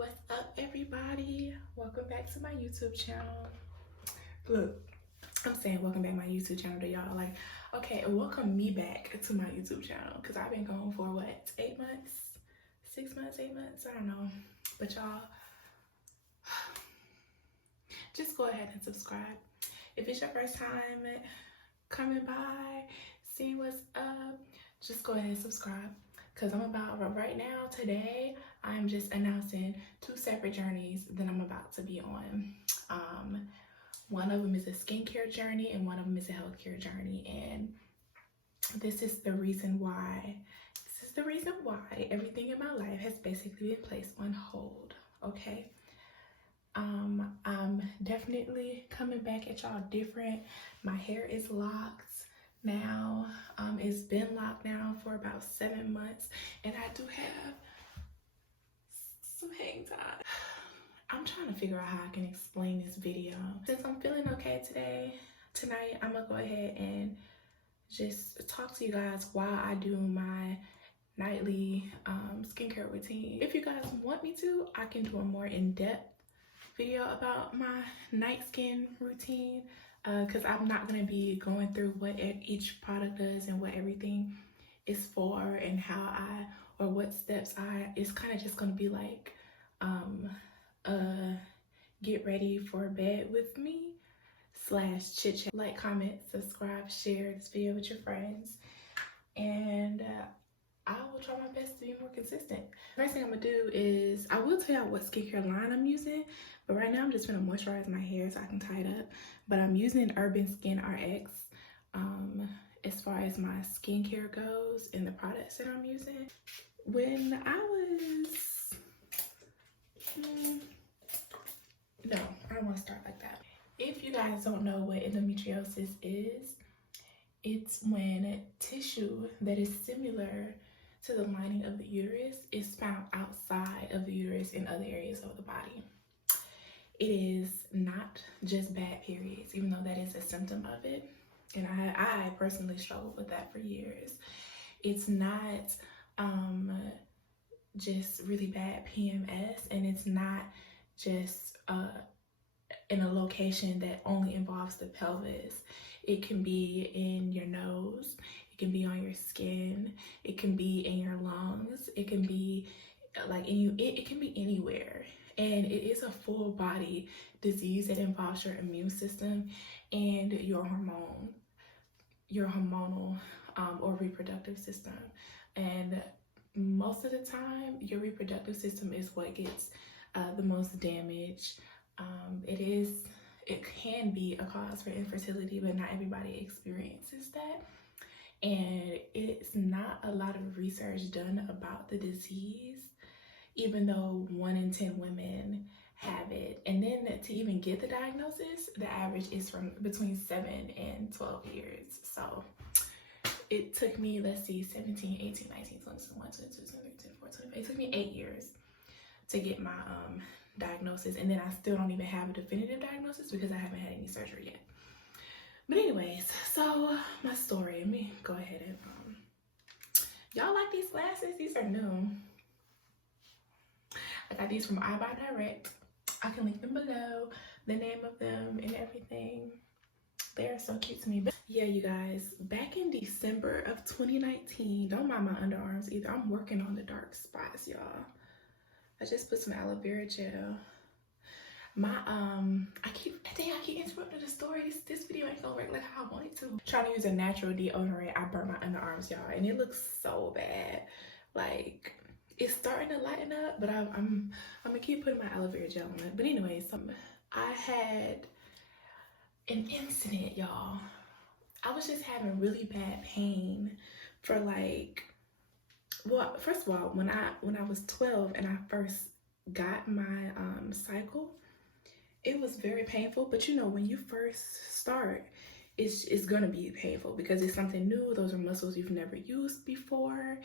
What's up, everybody? Welcome back to my YouTube channel. Look, I'm saying welcome back to my YouTube channel to y'all. Like, okay, welcome me back to my YouTube channel because I've been gone for what, 8 months? 6 months, 8 months? I don't know. But y'all, just go ahead and subscribe. If it's your first time coming by, seeing what's up, just go ahead and subscribe. Because I'm about, right now, today, I'm just announcing 2 separate journeys that I'm about to be on. One of them is a skincare journey and one of them is a healthcare journey. And this is the reason why, everything in my life has basically been placed on hold, okay? I'm definitely coming back at y'all different. My hair is locked now. It's been locked now for about 7 months, and I do have some hang time. I'm trying to figure out how I can explain this video. Since I'm feeling okay tonight, I'm gonna go ahead and just talk to you guys while I do my nightly skincare routine. If you guys want me to, I can do a more in-depth video about my night skin routine, because I'm not going to be going through what each product does and what everything is for and how or what steps it's kind of just going to be like get ready for bed with me / chit chat. Like, comment, subscribe, share this video with your friends, and I will try my best to be more consistent. First thing I'm gonna do is, I will tell y'all what skincare line I'm using, but right now I'm just gonna moisturize my hair so I can tie it up. But I'm using Urban Skin RX as far as my skincare goes and the products that I'm using. When I was, no, I don't wanna start like that. If you guys don't know what endometriosis is, it's when tissue that is similar to the lining of the uterus is found outside of the uterus in other areas of the body. It is not just bad periods, even though that is a symptom of it. And I personally struggled with that for years. It's not just really bad PMS, and it's not just in a location that only involves the pelvis. It can be in your nose, it can be on your skin, it can be in your lungs, it can be like it can be anywhere. And it is a full body disease that involves your immune system and your hormonal or reproductive system. And most of the time, your reproductive system is what gets the most damage. It can be a cause for infertility, but not everybody experiences that. And it's not a lot of research done about the disease, even though 1 in 10 women have it. And then to even get the diagnosis, the average is from between 7 and 12 years. So it took me, let's see, 17, 18, 19, 20, 21, 22, 23, 24, 25. It took me 8 years to get my diagnosis, and then I still don't even have a definitive diagnosis because I haven't had any surgery yet. But anyways, so my story, let me go ahead and y'all like these glasses? These are new. I got these from I Buy Direct. I can link them below, the name of them and everything. They are so cute to me. But yeah, you guys, back in December of 2019, don't mind my underarms either. I'm working on the dark spots, y'all. I just put some aloe vera gel. I keep interrupting the story. This video ain't gonna work like how I want it to. Trying to use a natural deodorant. I burnt my underarms, y'all, and it looks so bad. Like, it's starting to lighten up, but I'm gonna keep putting my aloe vera gel on it. But anyways, I had an incident, y'all. I was just having really bad pain for like, well, first of all, when I was 12 and I first got my cycle, it was very painful. But you know, when you first start, it's gonna be painful because it's something new. Those are muscles you've never used before,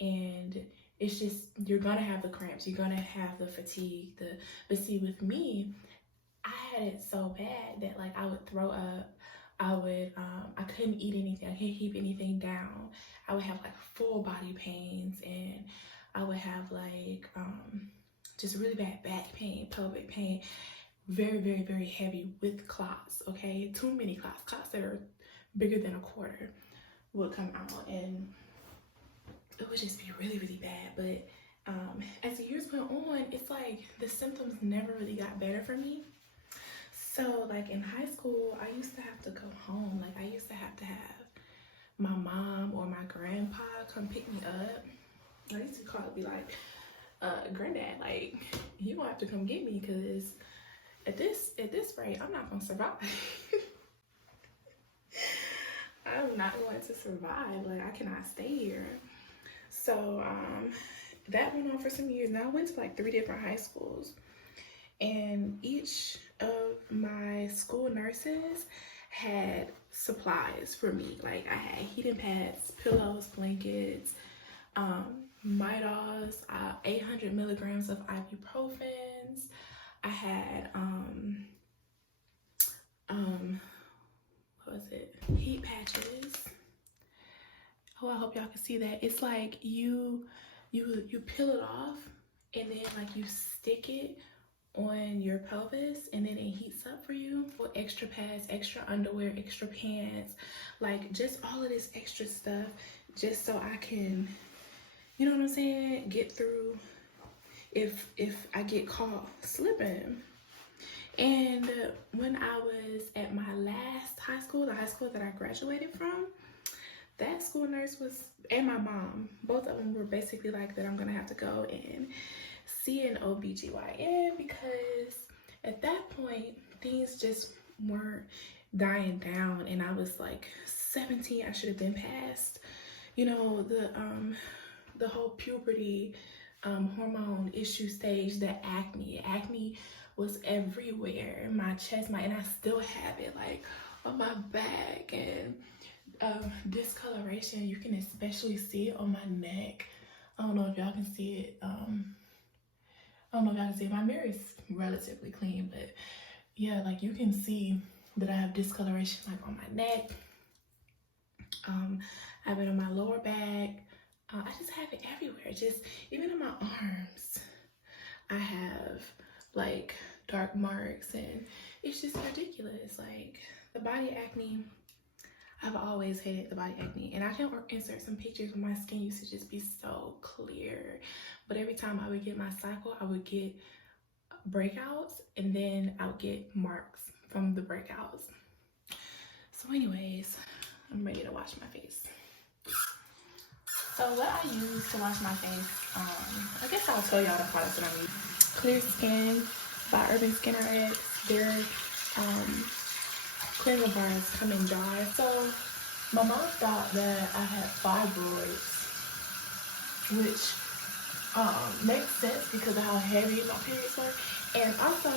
and it's just, you're gonna have the cramps, you're gonna have the fatigue. But see, with me, I had it so bad that like I would throw up. I couldn't eat anything. I couldn't keep anything down. I would have like full body pains, and I would have like just really bad back pain, pelvic pain, very, very, very heavy with clots, okay? Too many clots that are bigger than a quarter would come out, and it would just be really, really bad. But as the years went on, it's like the symptoms never really got better for me. So like in high school, I used to have to go home. Like I used to have my mom or my grandpa come pick me up. I used to call it, be like, granddad, like, you gonna have to come get me, because at this rate, I'm not gonna survive. I'm not going to survive. Like, I cannot stay here. So that went on for some years. Now I went to like 3 different high schools, and each of my school nurses had supplies for me. Like I had heating pads, pillows, blankets, Midos, 800 milligrams of ibuprofens. I had what was it? Heat patches. Oh, I hope y'all can see that. It's like you peel it off, and then like you stick it on your pelvis, and then it heats up for you. For extra pads, extra underwear, extra pants, like just all of this extra stuff, just so I can, you know what I'm saying, get through if I get caught slipping. And when I was at my last high school, the high school that I graduated from, that school nurse and my mom, both of them were basically like that I'm gonna have to go and see an OBGYN, because at that point things just weren't dying down, and I was like 17. I should have been past, you know, the whole puberty hormone issue stage. The acne was everywhere, my chest, and I still have it, like on my back, and discoloration. You can especially see it on my neck. I don't know if y'all can see it. I don't know if y'all can see it. My mirror is relatively clean, but yeah, like you can see that I have discoloration like on my neck. I have it on my lower back. I just have it everywhere. Just even on my arms, I have like dark marks, and it's just ridiculous. Like the body acne, I've always hated the body acne, and I can insert some pictures of my skin used to just be so clear. But every time I would get my cycle, I would get breakouts, and then I would get marks from the breakouts. So anyways, I'm ready to wash my face. So what I use to wash my face, I guess I'll tell y'all the products that I use. Clear Skin by Urban Skin RX. Their cleansing bars come in jars. So my mom thought that I had fibroids, which makes sense because of how heavy my periods were, and also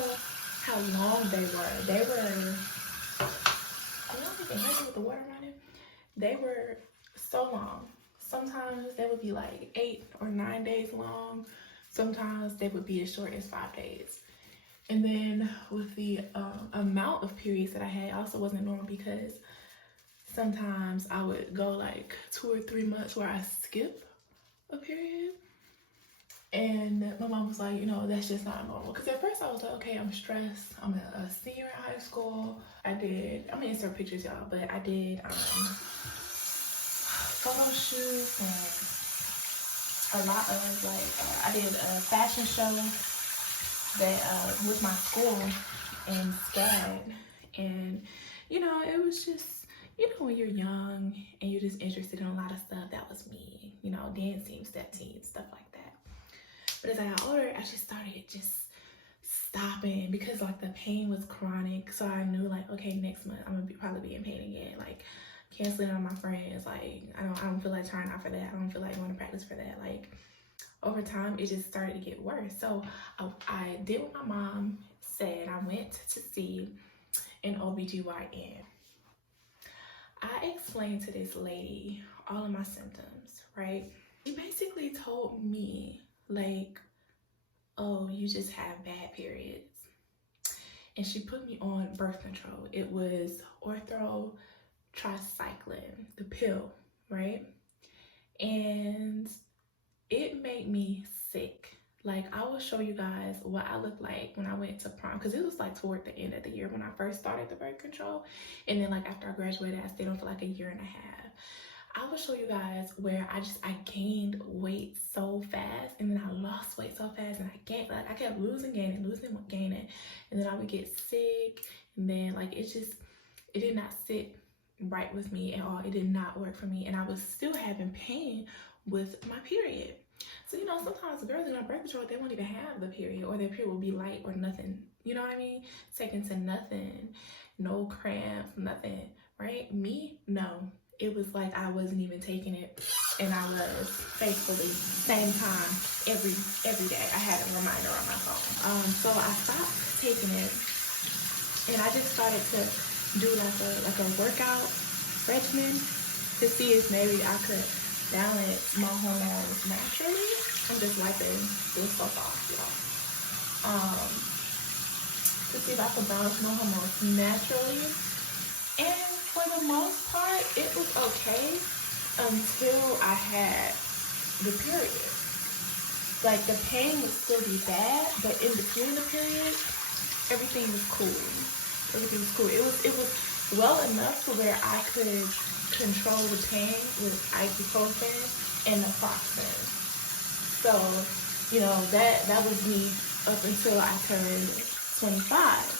how long they were. They were, I don't even heavy with the water running. They were so long. Sometimes they would be like 8 or 9 days long. Sometimes they would be as short as 5 days. And then with the amount of periods that I had also wasn't normal, because sometimes I would go like 2 or 3 months where I skip a period. And my mom was like, you know, that's just not normal. Because at first I was like, okay, I'm stressed. I'm a senior in high school. I'm gonna insert pictures, y'all, but I did photo shoots and a lot of like, I did a fashion show that with my school in SCAD. And, you know, it was just, you know, when you're young and you're just interested in a lot of stuff, that was me, you know, dancing, step teams, stuff like that. But as I got older, I just started just stopping because like the pain was chronic. So I knew like, okay, next month I'm gonna probably be in pain again. Like canceling on my friends. Like I don't feel like trying out for that. I don't feel like going to practice for that. Like over time, it just started to get worse. So I did what my mom said. I went to see an OBGYN. I explained to this lady all of my symptoms, right? She basically told me like, oh, you just have bad periods. And she put me on birth control. It was ortho tricycline, the pill, right? And it made me sick. Like, I will show you guys what I looked like when I went to prom, because it was like toward the end of the year when I first started the birth control, and then like after I graduated I stayed on for like a year and a half. I will show you guys where I gained weight so fast, and then I lost weight so fast, and I kept losing, gaining, and then I would get sick, and then like it did not sit right with me at all. It did not work for me, and I was still having pain with my period. So, you know, sometimes girls in on birth control, they won't even have the period, or their period will be light or nothing. You know what I mean? Second to nothing, no cramps, nothing, right? Me, no. It was like I wasn't even taking it, and I was faithfully, same time, every day. I had a reminder on my phone. So I stopped taking it, and I just started to do like a workout regimen to see if maybe I could balance my hormones naturally. I'm just wiping this stuff off, y'all. To see if I could balance my hormones naturally. And for the most part, it was okay until I had the period. Like, the pain would still be bad, but in between the period, everything was cool. Everything was cool. It was well enough to where I could control the pain with ibuprofen and naproxen. So, you know, that was me up until I turned 25.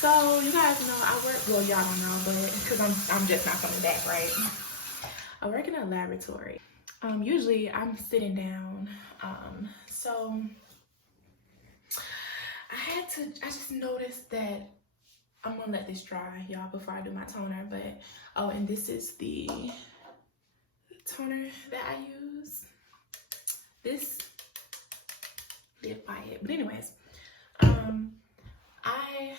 So you guys know I work, well, y'all don't know, but because I'm just not coming back, right? I work in a laboratory. Usually I'm sitting down. So I just noticed that I'm gonna let this dry, y'all, before I do my toner. But oh, and this is the toner that I use. This live by it. But anyways, I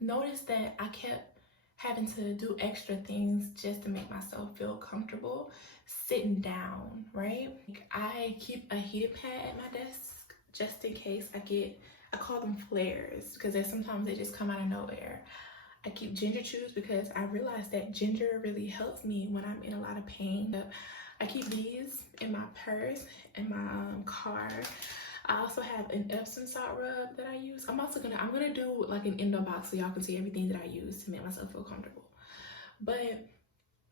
noticed that I kept having to do extra things just to make myself feel comfortable sitting down, right? I keep a heated pad at my desk just in case I call them flares, because sometimes they just come out of nowhere. I keep ginger chews because I realized that ginger really helps me when I'm in a lot of pain. I keep these in my purse, in my car. I also have an Epsom salt rub that I use. I'm gonna do like an endo box so y'all can see everything that I use to make myself feel comfortable. But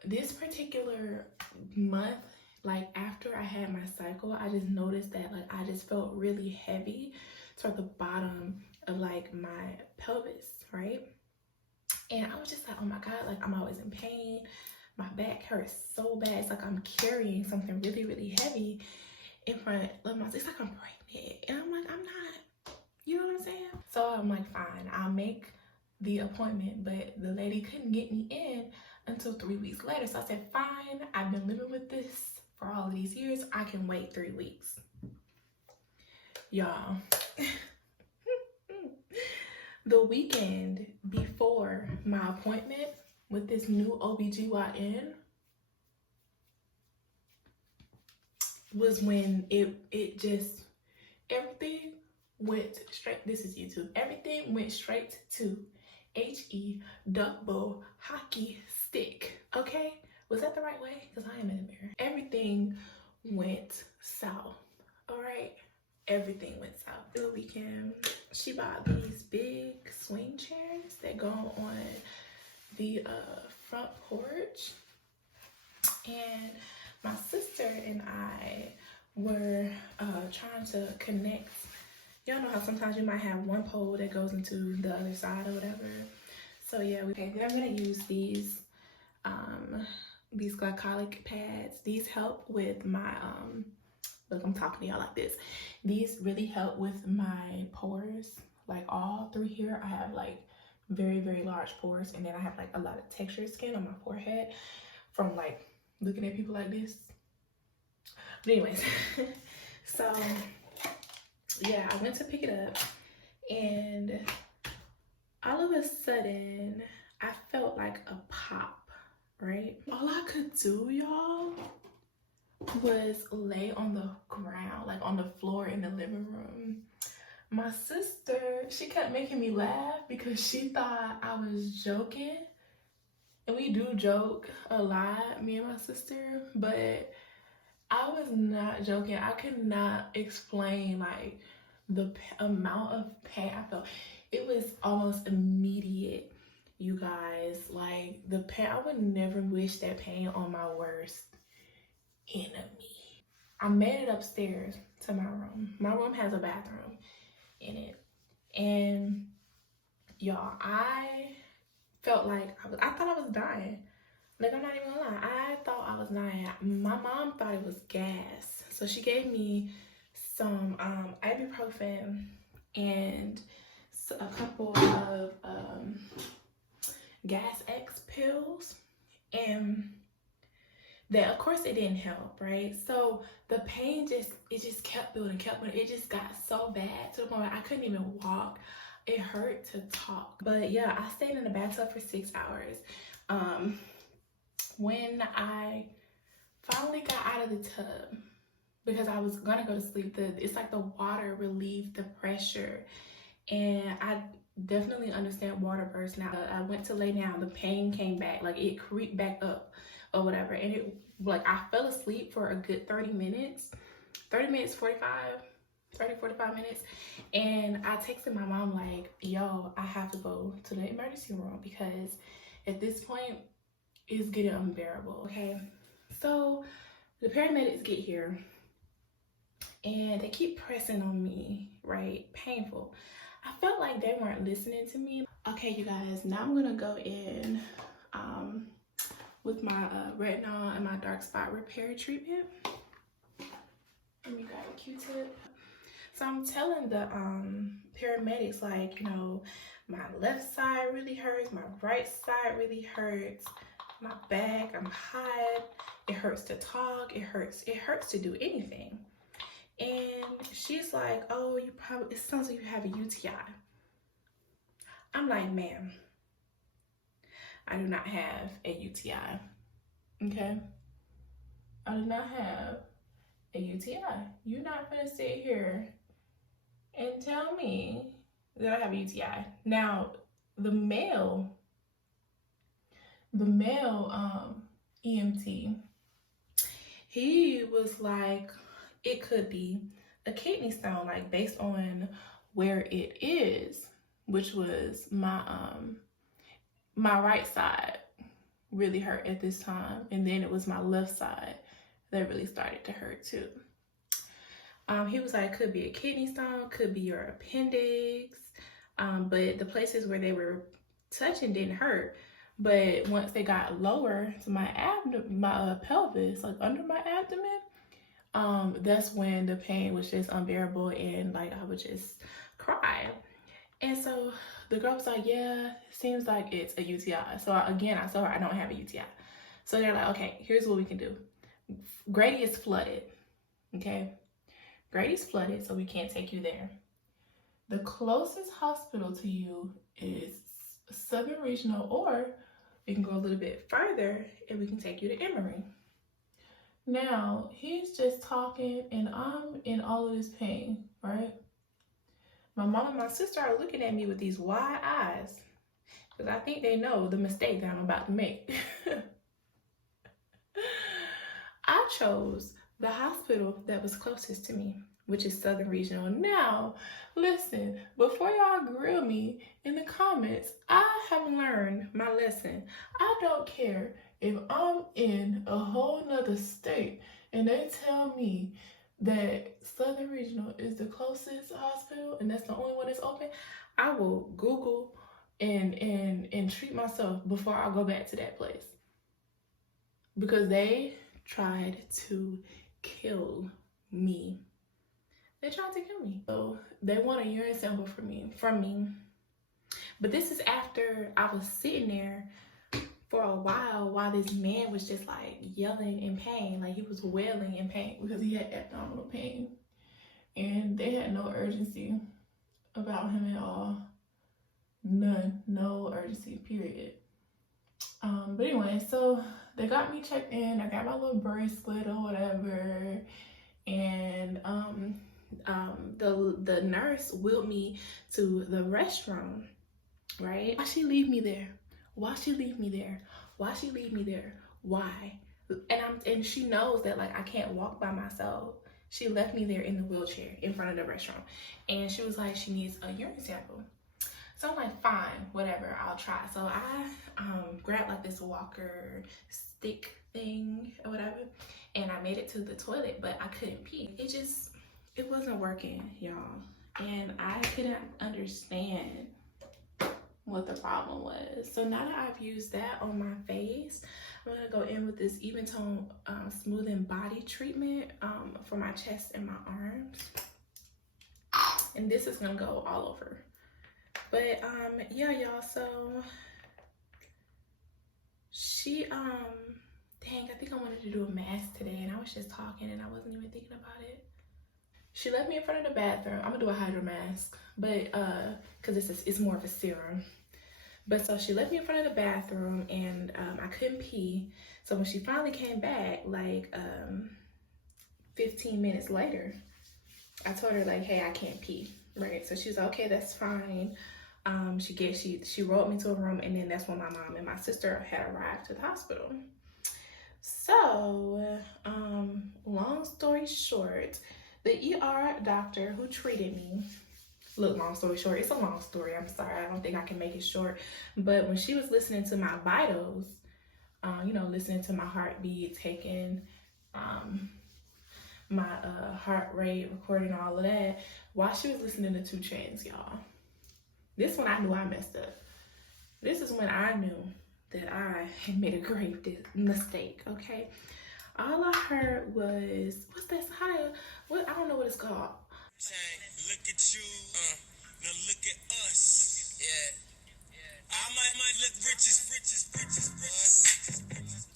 this particular month, like after I had my cycle, I just noticed that like I just felt really heavy toward the bottom of like my pelvis, right? And I was just like, oh my God, like I'm always in pain. My back hurts so bad. It's like I'm carrying something really, really heavy in front of my, it's like I'm pregnant. And I'm like, I'm not, you know what I'm saying? So I'm like, fine, I'll make the appointment. But the lady couldn't get me in until 3 weeks later. So I said, fine, I've been living with this for all of these years. I can wait 3 weeks. Y'all, the weekend before my appointment with this new OBGYN was when it just, everything went straight, this is YouTube, everything went straight to HE double hockey stick, okay? Was that the right way? Because I am in the mirror. Everything went south, all right? Everything went south. The weekend, she bought these big swing chairs that go on the front porch, and my sister and I were trying to connect. Y'all know how sometimes you might have one pole that goes into the other side or whatever. So yeah, okay, I'm gonna use these glycolic pads. These help with my look, I'm talking to y'all like this. These really help with my pores. Like all through here, I have like very, very large pores, and then I have like a lot of textured skin on my forehead from like looking at people like this. But anyways, so yeah, I went to pick it up, and all of a sudden I felt like a pop, right? All I could do, y'all, was lay on the ground, like on the floor in the living room. My sister, she kept making me laugh because she thought I was joking. And we do joke a lot, me and my sister, but I was not joking. I could not explain like the amount of pain I felt. It was almost immediate, you guys. Like the pain, I would never wish that pain on my worst enemy. I made it upstairs to my room. My room has a bathroom in it. And y'all, I felt like I thought I was dying. Like, I'm not even gonna lie. I thought I was dying. My mom thought it was gas. So she gave me some ibuprofen and a couple of gas X pills. And that, of course, it didn't help, right? So the pain just kept building. It just got so bad to the point where I couldn't even walk. It hurt to talk. But yeah, I stayed in the bathtub for 6 hours. When I finally got out of the tub, because I was gonna go to sleep, it's like the water relieved the pressure. And I definitely understand water bursts now. I went to lay down, the pain came back, like it creeped back up or whatever. And it, like, I fell asleep for a good 30 minutes, 45 minutes. And I texted my mom like, yo, I have to go to the emergency room because at this point it's getting unbearable. Okay, so the paramedics get here and they keep pressing on me, right? Painful. I felt like they weren't listening to me. Okay, you guys, now I'm gonna go in with my retinol and my dark spot repair treatment. Let me grab a Q-tip. So I'm telling the paramedics, like, you know, my left side really hurts, my right side really hurts, my back, I'm hot, it hurts to talk, it hurts to do anything. And she's like, oh, it sounds like you have a UTI. I'm like, ma'am, I do not have a UTI, okay? I do not have a UTI. You're not gonna sit here and tell me that I have a UTI. Now, the male EMT, he was like, it could be a kidney stone, like based on where it is, which was my right side really hurt at this time, and then it was my left side that really started to hurt too. He was like, could be a kidney stone, could be your appendix, but the places where they were touching didn't hurt. But once they got lower to my abdomen, my pelvis, like under my abdomen, that's when the pain was just unbearable and like I would just cry. And so the girl was like, yeah, seems like it's a UTI. So again, I told her I don't have a UTI. So they're like, okay, here's what we can do. Grady is flooded, okay? Grady's flooded, so we can't take you there. The closest hospital to you is Southern Regional, or we can go a little bit further and we can take you to Emory. Now, he's just talking and I'm in all of this pain, right? My mom and my sister are looking at me with these wide eyes because I think they know the mistake that I'm about to make. I chose the hospital that was closest to me, which is Southern Regional. Now, listen, before y'all grill me in the comments, I have learned my lesson. I don't care if I'm in a whole nother state and they tell me that Southern Regional is the closest hospital and that's the only one that's open, I will Google and treat myself before I go back to that place. Because they tried to kill me. They tried to kill me. So they want a urine sample from me. But this is after I was sitting there for a while this man was just like yelling in pain, like he was wailing in pain because he had abdominal pain. And they had no urgency about him at all. None, no urgency, period. But anyway, so they got me checked in. I got my little bracelet or whatever. And the nurse wheeled me to the restroom, right? Why she leave me there? Why she leave me there? Why she leave me there? Why? And she knows that like I can't walk by myself. She left me there in the wheelchair in front of the restaurant, and she was like she needs a urine sample. So I'm like, fine, whatever, I'll try. So I grabbed like this walker stick thing or whatever, and I made it to the toilet, but I couldn't pee. It wasn't working, y'all. And I couldn't understand what the problem was. So now that I've used that on my face, I'm gonna go in with this even tone smoothing body treatment for my chest and my arms. And this is gonna go all over. But yeah, y'all, so she dang, I think I wanted to do a mask today, and I was just talking and I wasn't even thinking about it. She left me in front of the bathroom. I'm gonna do a hydro mask, but because it's more of a serum. But so she left me in front of the bathroom, and I couldn't pee. So when she finally came back, like 15 minutes later, I told her like, hey, I can't pee, right? So she's like, okay, that's fine. She rolled me to a room, and then that's when my mom and my sister had arrived to the hospital. So long story short, the ER doctor who treated me, look, long story short, it's a long story, I'm sorry, I don't think I can make it short, but when she was listening to my vitals, you know, listening to my heartbeat, taking my heart rate, recording all of that, while she was listening to 2 Chainz, y'all, this one I knew I messed up. This is when I knew that I had made a grave mistake, okay? All I heard was, what's that? I don't know what it's called. Look at you, now look at us. Yeah. Our mind look riches, boy.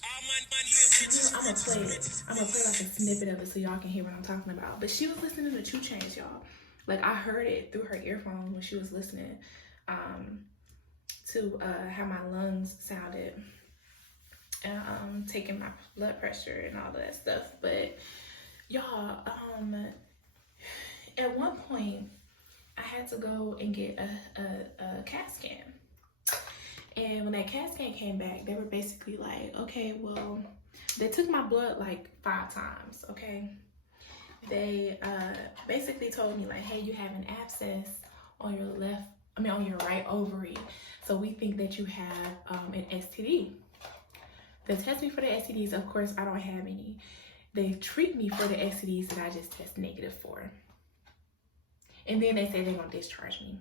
Our mind live riches. I'm gonna play like a snippet of it so y'all can hear what I'm talking about. But she was listening to 2 Chainz, y'all. Like I heard it through her earphones when she was listening to how my lungs sounded, and taking my blood pressure and all of that stuff. But y'all, at one point I had to go and get a CAT scan. And when that CAT scan came back, they were basically like, okay, well, they took my blood like 5 times, okay? They basically told me like, hey, you have an abscess on your right ovary. So we think that you have an STD. They test me for the STDs. Of course, I don't have any. They treat me for the STDs that I just test negative for. And then they say they're gonna discharge me.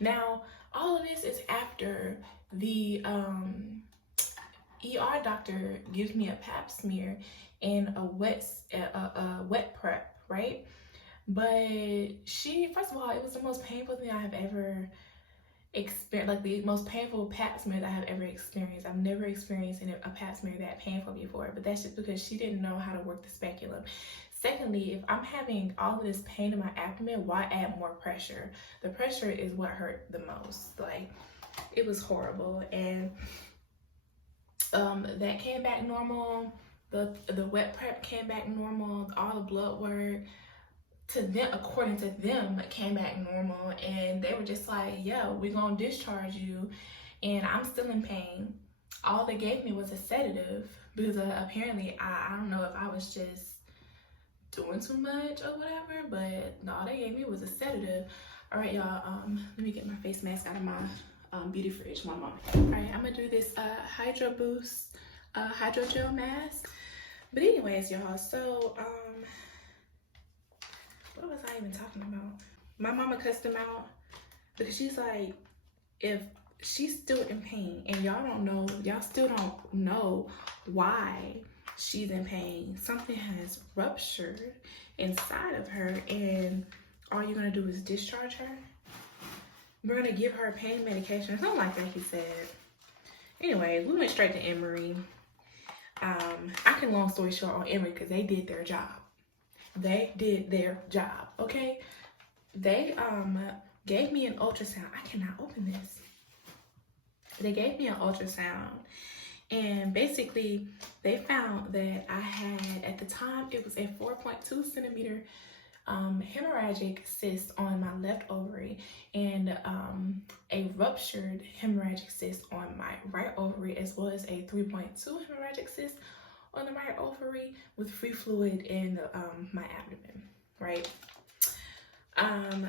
Now, all of this is after the ER doctor gives me a pap smear and a wet prep, right? But first of all, it was the most painful thing I have ever experienced, like the most painful pap smear that I have ever experienced. I've never experienced a pap smear that painful before, but that's just because she didn't know how to work the speculum. Secondly, if I'm having all of this pain in my abdomen, why add more pressure? The pressure is what hurt the most. Like, it was horrible. And that came back normal. The wet prep came back normal. All the blood work, to them, according to them, came back normal. And they were just like, yeah, we're gonna discharge you. And I'm still in pain. All they gave me was a sedative because apparently I don't know if I was just doing too much or whatever, but no, all they gave me was a sedative. All right, y'all, let me get my face mask out of my beauty fridge. One moment. All right, I'm gonna do this Hydro Boost hydrogel mask. But anyways, y'all, so what was I even talking about? My mama cussed him out because she's like, if she's still in pain and y'all still don't know why she's in pain, something has ruptured inside of her, and all you're gonna do is discharge her. We're gonna give her pain medication or something like that, he said. Anyway, we went straight to Emory. I can long story short on Emory because they did their job. They did their job, okay? They gave me an ultrasound. I cannot open this. They gave me an ultrasound, and basically they found that I had, at the time, it was a 4.2 centimeter hemorrhagic cyst on my left ovary and a ruptured hemorrhagic cyst on my right ovary, as well as a 3.2 hemorrhagic cyst on the right ovary with free fluid in my abdomen, right?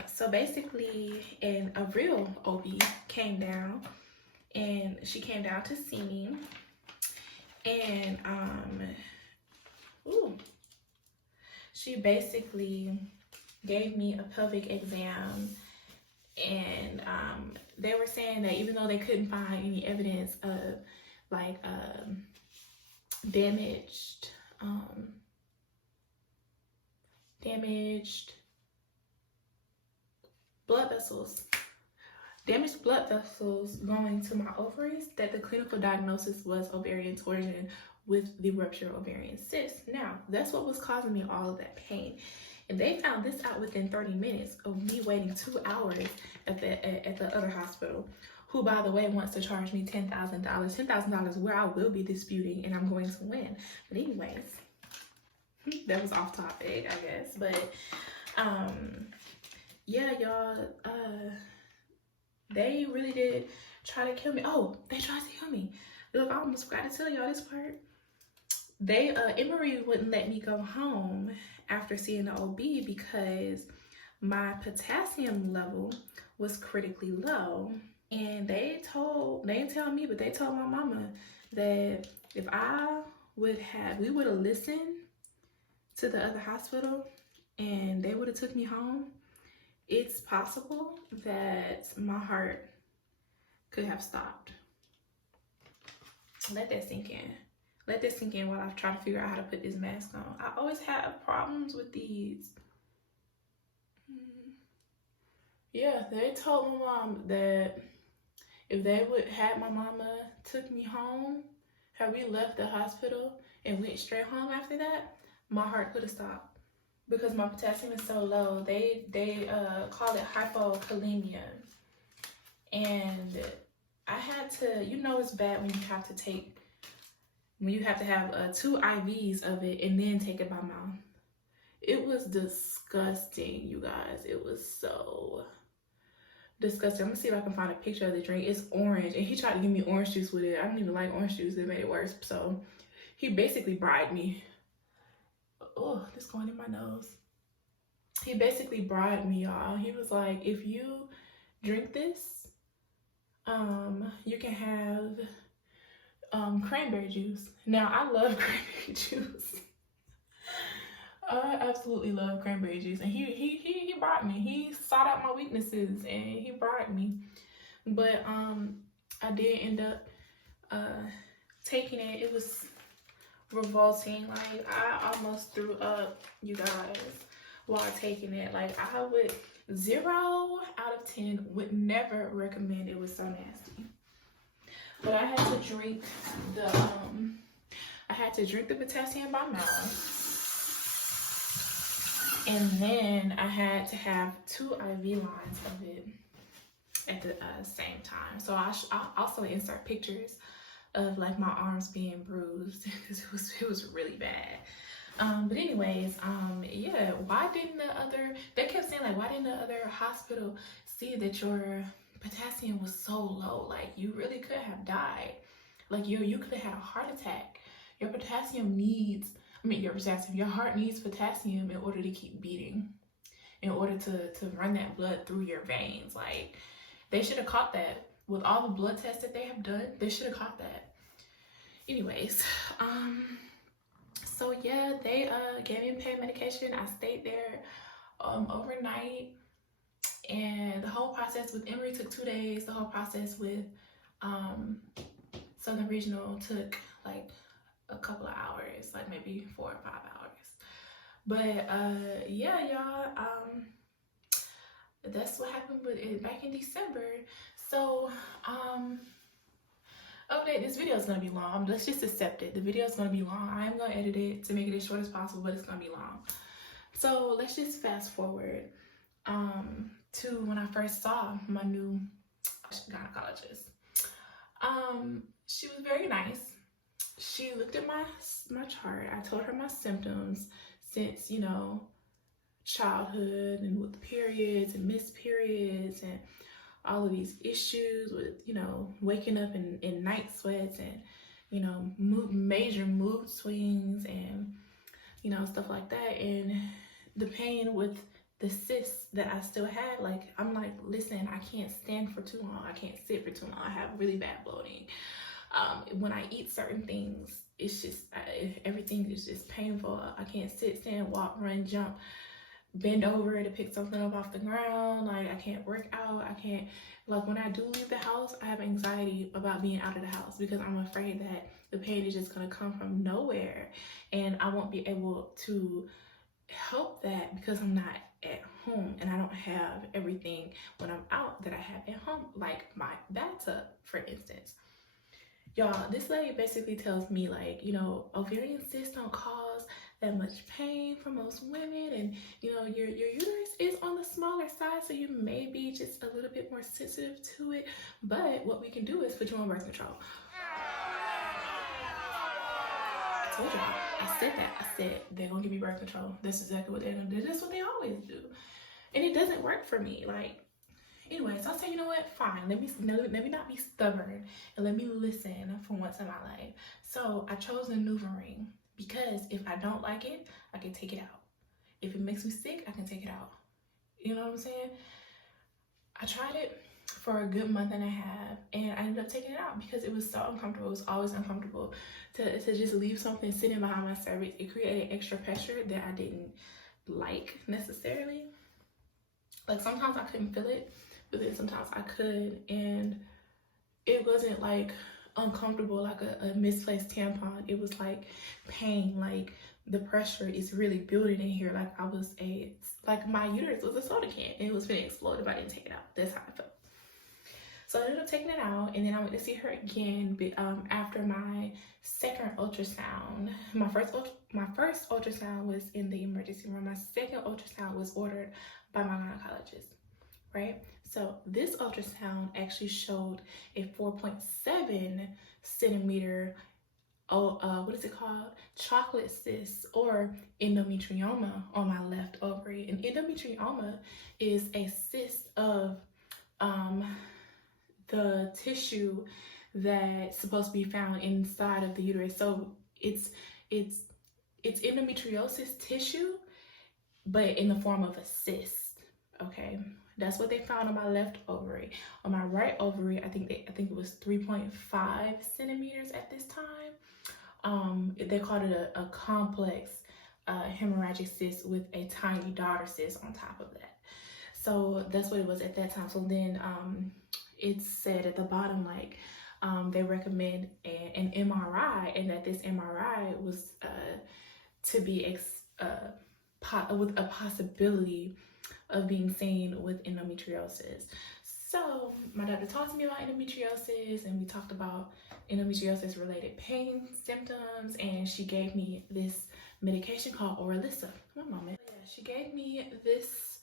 So basically, and a real OB came down, and she came down to see me, and she basically gave me a pelvic exam, and they were saying that even though they couldn't find any evidence of like damaged blood vessels, going to my ovaries, that the clinical diagnosis was ovarian torsion with the ruptured ovarian cyst. Now, that's what was causing me all of that pain. And they found this out within 30 minutes of me waiting 2 hours at the other hospital, who, by the way, wants to charge me $10,000. $10,000 where I will be disputing, and I'm going to win. But anyways, that was off topic, I guess. But yeah, y'all, they really did try to kill me. Oh, they tried to kill me. Look, I almost forgot to tell y'all this part. They, Emory wouldn't let me go home after seeing the OB because my potassium level was critically low. And they didn't tell me, but they told my mama that if we would have listened to the other hospital and they would have took me home, it's possible that my heart could have stopped. Let that sink in. Let this sink in while I try to figure out how to put this mask on. I always have problems with these. Yeah, they told my mom that if they would have my mama took me home, had we left the hospital and went straight home after that, my heart could have stopped. Because my potassium is so low, they call it hypokalemia. And I had to, it's bad when you have to have 2 IVs of it and then take it by mouth. It was disgusting, you guys. It was so disgusting. I'm gonna see if I can find a picture of the drink. It's orange, and he tried to give me orange juice with it. I don't even like orange juice. It made it worse. So he basically bribed me. Oh, this going in my nose. He basically bribed me, y'all. He was like, if you drink this, you can have cranberry juice. Now, I love cranberry juice. I absolutely love cranberry juice, and he brought me. He sought out my weaknesses, and he brought me. But I did end up taking it. It was revolting. Like, I almost threw up, you guys, while taking it. Like, I would 0 out of 10 would never recommend. It was so nasty. But I had to drink the potassium by mouth. And then I had to have 2 IV lines of it at the same time. So I'll also insert pictures of like my arms being bruised because it was really bad. But anyways, yeah, they kept saying like, why didn't the other hospital see that your potassium was so low? Like, you really could have died. Like, you could have had a heart attack. Your heart needs potassium in order to keep beating, in order to run that blood through your veins. Like, they should have caught that. With all the blood tests that they have done, they should have caught that. Anyways, so yeah, they gave me pain medication. I stayed there overnight, and the whole process with Emory took 2 days. The whole process with Southern Regional took like a couple of hours, like maybe 4 or 5 hours. But yeah, y'all, that's what happened with it back in December. So update, this video is gonna be long. Let's just accept it. The video is gonna be long. I am gonna edit it to make it as short as possible, but it's gonna be long. So let's just fast forward to when I first saw my new gynecologist. She was very nice. She looked at my chart. I told her my symptoms since, childhood, and with periods and missed periods and all of these issues with, waking up in night sweats and you know, major mood swings and, you know, stuff like that. And the pain with the cysts that I still had, like, I'm like, listen, I can't stand for too long. I can't sit for too long. I have really bad bloating. When I eat certain things, it's just, everything is just painful. I can't sit, stand, walk, run, jump, bend over to pick something up off the ground. Like, I can't work out. I can't, like, when I do leave the house, I have anxiety about being out of the house because I'm afraid that the pain is just going to come from nowhere and I won't be able to help that because I'm not at home and I don't have everything when I'm out that I have at home, like my bathtub, for instance. Y'all, this lady basically tells me, like, you know, ovarian cysts don't cause that much pain for most women, and, you know, your uterus is on the smaller side, so you may be just a little bit more sensitive to it, but what we can do is put you on birth control. I told y'all, I said that. I said, they're gonna give me birth control. That's exactly what they're gonna do. That's what they always do. And it doesn't work for me. Like, anyway, so I said, you know what? Fine. Let me not be stubborn and let me listen for once in my life. So I chose the NuvaRing because if I don't like it, I can take it out. If it makes me sick, I can take it out. You know what I'm saying? I tried it for a good month and a half and I ended up taking it out because it was so uncomfortable. It was always uncomfortable to just leave something sitting behind my cervix. It created extra pressure that I didn't like necessarily. Like, sometimes I couldn't feel it, but then sometimes I could, and it wasn't like uncomfortable like a misplaced tampon. It was like pain, like the pressure is really building in here. Like my uterus was a soda can and it was gonna explode if I didn't take it out. That's how I felt. So I ended up taking it out, and then I went to see her again after my second ultrasound. My first ultrasound was in the emergency room. My second ultrasound was ordered by my gynecologist, right? So this ultrasound actually showed a 4.7 centimeter, what is it called? Chocolate cyst or endometrioma on my left ovary. And endometrioma is a cyst of the tissue that's supposed to be found inside of the uterus. So it's endometriosis tissue, but in the form of a cyst. Okay, that's what they found on my left ovary. On my right ovary, I think it was 3.5 centimeters at this time. They called it a complex hemorrhagic cyst with a tiny daughter cyst on top of that. So that's what it was at that time. So then it said at the bottom, like, they recommend an MRI, and that this MRI was to be with a possibility of being seen with endometriosis. So my doctor talked to me about endometriosis, and we talked about endometriosis related pain symptoms, and she gave me this medication called Orilissa. One moment. Yeah, she gave me this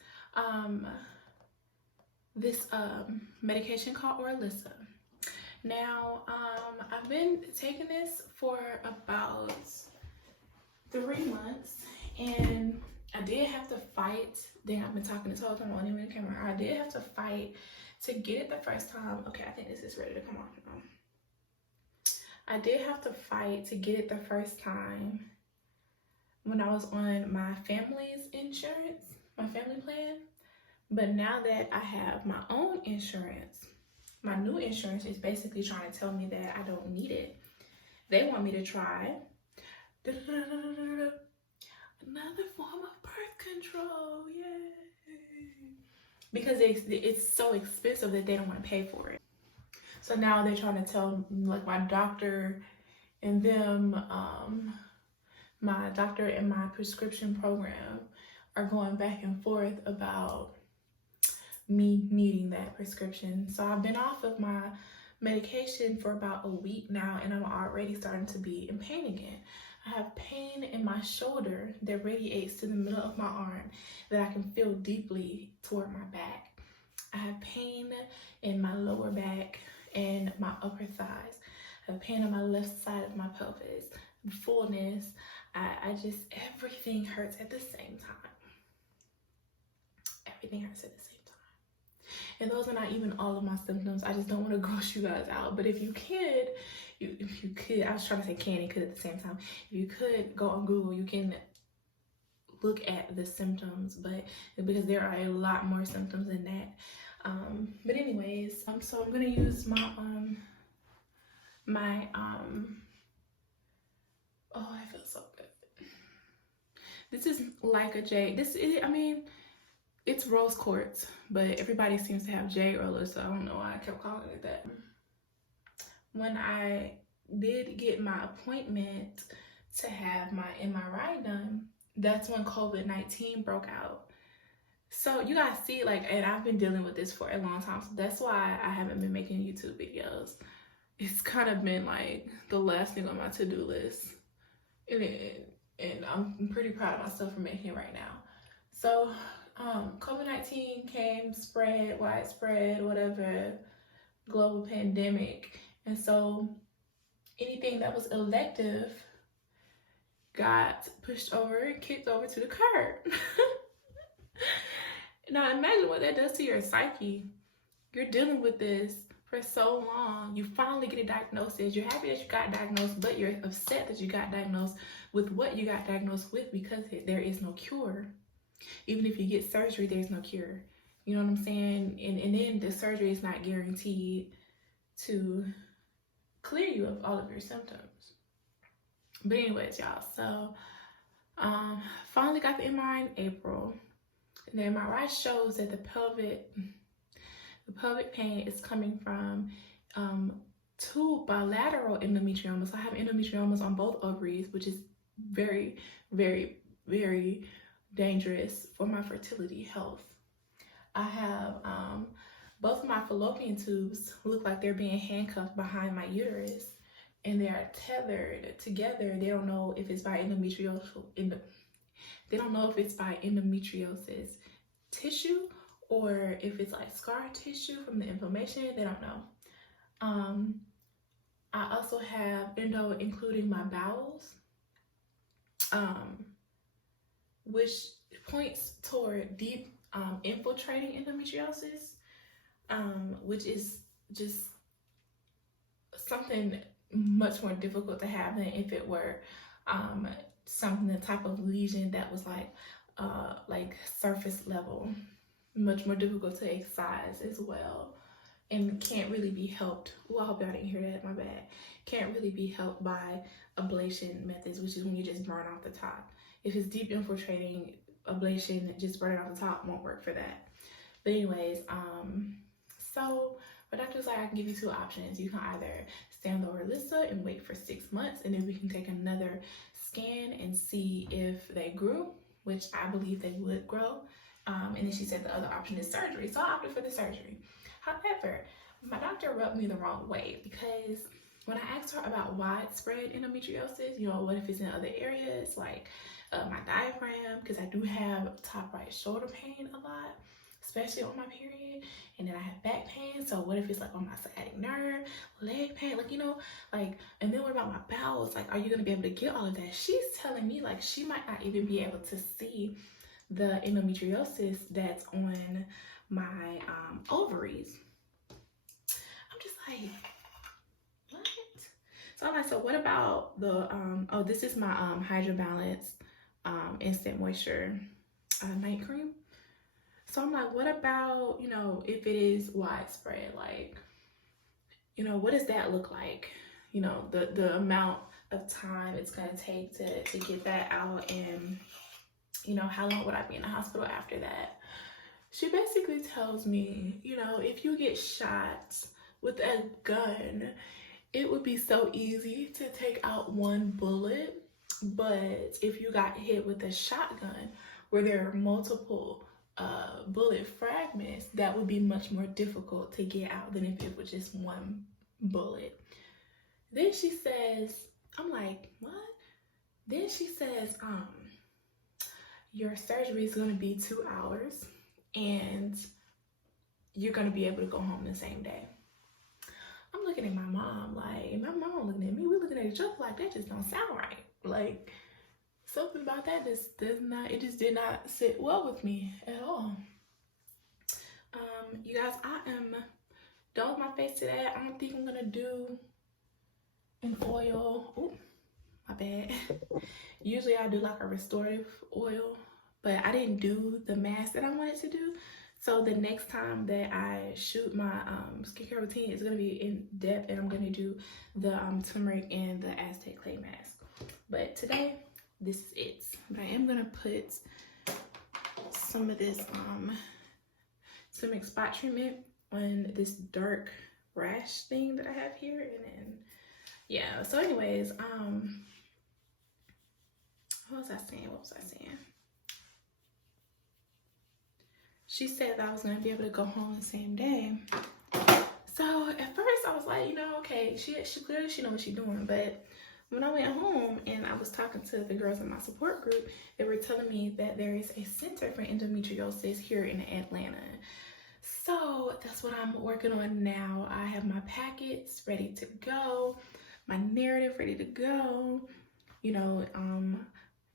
medication called Orilissa. Now, I've been taking this for about 3 months, and I did have to fight. Then I've been talking this whole time on the camera. I did have to fight to get it the first time. Okay, I think this is ready to come on. I did have to fight to get it the first time when I was on my family's insurance, my family plan. But now that I have my own insurance, my new insurance is basically trying to tell me that I don't need it. They want me to try another form of birth control, yay! Because it's so expensive that they don't want to pay for it. So now they're trying to tell, like, my doctor and them, my doctor and my prescription program are going back and forth about me needing that prescription. So I've been off of my medication for about a week now, and I'm already starting to be in pain again. I have pain in my shoulder that radiates to the middle of my arm that I can feel deeply toward my back. I have pain in my lower back and my upper thighs. I have pain on my left side of my pelvis, fullness. I just, everything hurts at the same time. Everything hurts at the same time. And those are not even all of my symptoms. I just don't want to gross you guys out. But if you could, I was trying to say can and could at the same time. If you could go on Google, you can look at the symptoms, but because there are a lot more symptoms than that. But anyways, so I'm gonna use my oh, I feel so good. This is like a jade. I mean, it's rose quartz, but everybody seems to have jade rollers, so I don't know why I kept calling it that. When I did get my appointment to have my MRI done, that's when COVID-19 broke out. So you guys see, like, and I've been dealing with this for a long time, so that's why I haven't been making YouTube videos. It's kind of been like the last thing on my to-do list, and I'm pretty proud of myself for making it right now. So COVID-19 came, spread, widespread, whatever, global pandemic, and so anything that was elective got pushed over and kicked over to the curb. Now imagine what that does to your psyche. You're dealing with this for so long. You finally get a diagnosis. You're happy that you got diagnosed, but you're upset that you got diagnosed with what you got diagnosed with because there is no cure. Even if you get surgery, there's no cure. You know what I'm saying? And then the surgery is not guaranteed to clear you of all of your symptoms. But anyways, y'all, so finally got the MRI in April. And the MRI shows that the pelvic pain is coming from 2 bilateral endometriomas. I have endometriomas on both ovaries, which is very, very, very dangerous for my fertility health. I have both of my fallopian tubes look like they're being handcuffed behind my uterus, and they are tethered together. They don't know if it's by endometriosis. They don't know if it's by endometriosis tissue or if it's like scar tissue from the inflammation. They don't know. I also have endo including my bowels, which points toward deep infiltrating endometriosis, which is just something much more difficult to have than if it were the type of lesion that was like surface level, much more difficult to excise as well, and can't really be helped. Oh, I hope y'all didn't hear that, my bad. Can't really be helped by ablation methods, which is when you just burn off the top. If it's deep infiltrating, ablation, just burning off the top won't work for that. But anyways, so my doctor was like, I can give you 2 options. You can either stay on the Orlissa and wait for 6 months, and then we can take another scan and see if they grew, which I believe they would grow. And then she said the other option is surgery. So I opted for the surgery. However, my doctor rubbed me the wrong way, because when I asked her about widespread endometriosis, you know, what if it's in other areas like my diaphragm, because I do have top right shoulder pain a lot, especially on my period, and then I have back pain. So what if it's like on my sciatic nerve, leg pain, like, you know, like, and then what about my bowels? Like, are you gonna be able to get all of that? She's telling me like she might not even be able to see the endometriosis that's on my ovaries. I'm just like, what? So I'm like, so what about the oh, this is my Hydra Balance Instant Moisture night cream. So I'm like, what about, you know, if it is widespread, like, you know, what does that look like? You know, the amount of time it's gonna take to get that out, and, you know, how long would I be in the hospital after that? She basically tells me, you know, if you get shot with a gun, it would be so easy to take out one bullet. But if you got hit with a shotgun where there are multiple bullet fragments, that would be much more difficult to get out than if it was just one bullet. Then she says, I'm like, what? Then she says, your surgery is going to be 2 hours and you're going to be able to go home the same day. I'm looking at my mom, like, and my mom looking at me, we're looking at each other like, that just don't sound right. Like, something about that just did not sit well with me at all. You guys, I am done with my face today. I don't think I'm gonna do an oil. Oh, my bad. Usually I do like a restorative oil, but I didn't do the mask that I wanted to do. So the next time that I shoot my skincare routine is gonna be in depth, and I'm gonna do the turmeric and the Aztec clay mask. But today, this is it. But I am gonna put some of this turmeric spot treatment on this dark rash thing that I have here, and then yeah. So anyways, what was I saying? She said that I was gonna be able to go home the same day. So at first I was like, you know, okay, she clearly knows what she's doing. But when I went home and I was talking to the girls in my support group, they were telling me that there is a center for endometriosis here in Atlanta. So that's what I'm working on now. I have my packets ready to go, my narrative ready to go. You know,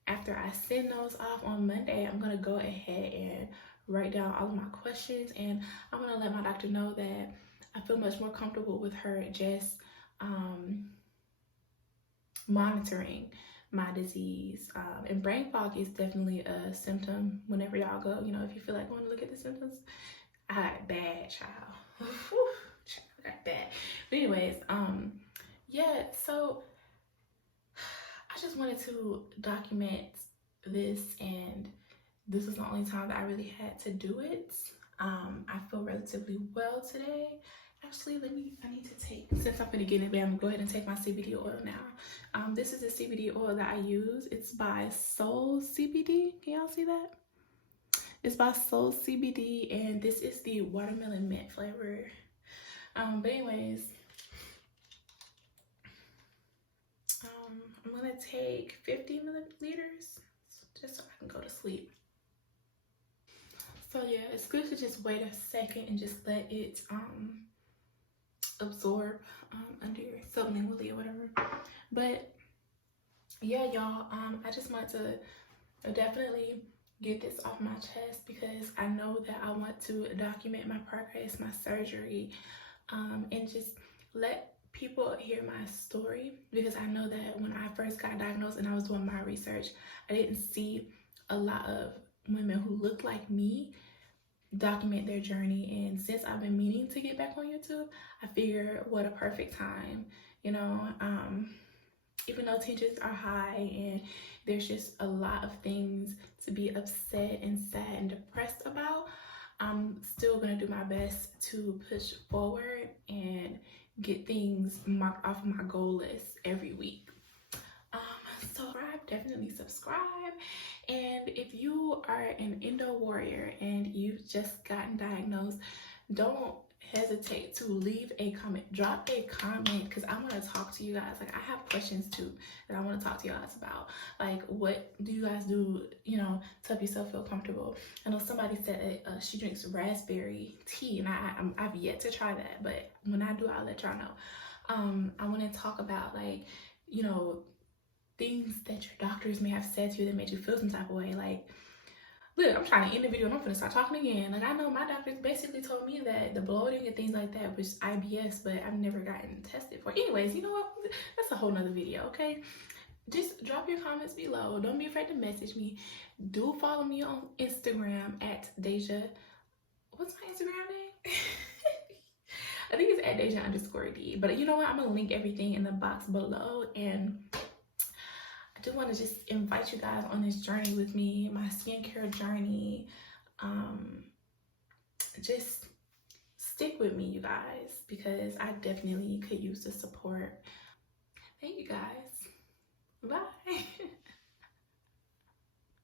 after I send those off on Monday, I'm gonna go ahead and write down all of my questions, and I'm gonna let my doctor know that I feel much more comfortable with her just monitoring my disease. And brain fog is definitely a symptom whenever y'all go, you know, if you feel like going to look at the symptoms. I got it bad, child. I got it bad. But anyways, yeah, so I just wanted to document this, and this is the only time that I really had to do it. I feel relatively well today. Actually, I need to take, since I'm gonna get in the bed, I'm gonna go ahead and take my CBD oil now. This is the CBD oil that I use. It's by Soul CBD. Can y'all see that? It's by Soul CBD, and this is the watermelon mint flavor. But anyways, I'm gonna take 50 milliliters just so I can go to sleep. So yeah, it's good to just wait a second and just let it absorb under your sublingually or whatever. But yeah, y'all, I just want to definitely get this off my chest because I know that I want to document my progress, my surgery, and just let people hear my story, because I know that when I first got diagnosed and I was doing my research, I didn't see a lot of women who looked like me document their journey. And since I've been meaning to get back on YouTube, I figure what a perfect time, you know. Even though tensions are high and there's just a lot of things to be upset and sad and depressed about, I'm still gonna do my best to push forward and get things marked off my goal list every week. So definitely subscribe. And if you are an endo warrior and you've just gotten diagnosed, don't hesitate to leave a comment. Drop a comment, because I want to talk to you guys. Like, I have questions too that I want to talk to you guys about. Like, what do you guys do, you know, to help yourself feel comfortable? I know somebody said she drinks raspberry tea, and I've yet to try that, but when I do, I'll let y'all know. I want to talk about, like, you know, things that your doctors may have said to you that made you feel some type of way. Like, look, I'm trying to end the video and I'm gonna start talking again. Like, I know my doctors basically told me that the bloating and things like that was IBS, but I've never gotten tested for. Anyways, you know what? That's a whole nother video, okay? Just drop your comments below. Don't be afraid to message me. Do follow me on Instagram at Deja. What's my Instagram name? I think it's at Deja_D. But you know what? I'm gonna link everything in the box below, and I do want to just invite you guys on this journey with me, my skincare journey. Just stick with me, you guys, because I definitely could use the support. Thank you guys. Bye.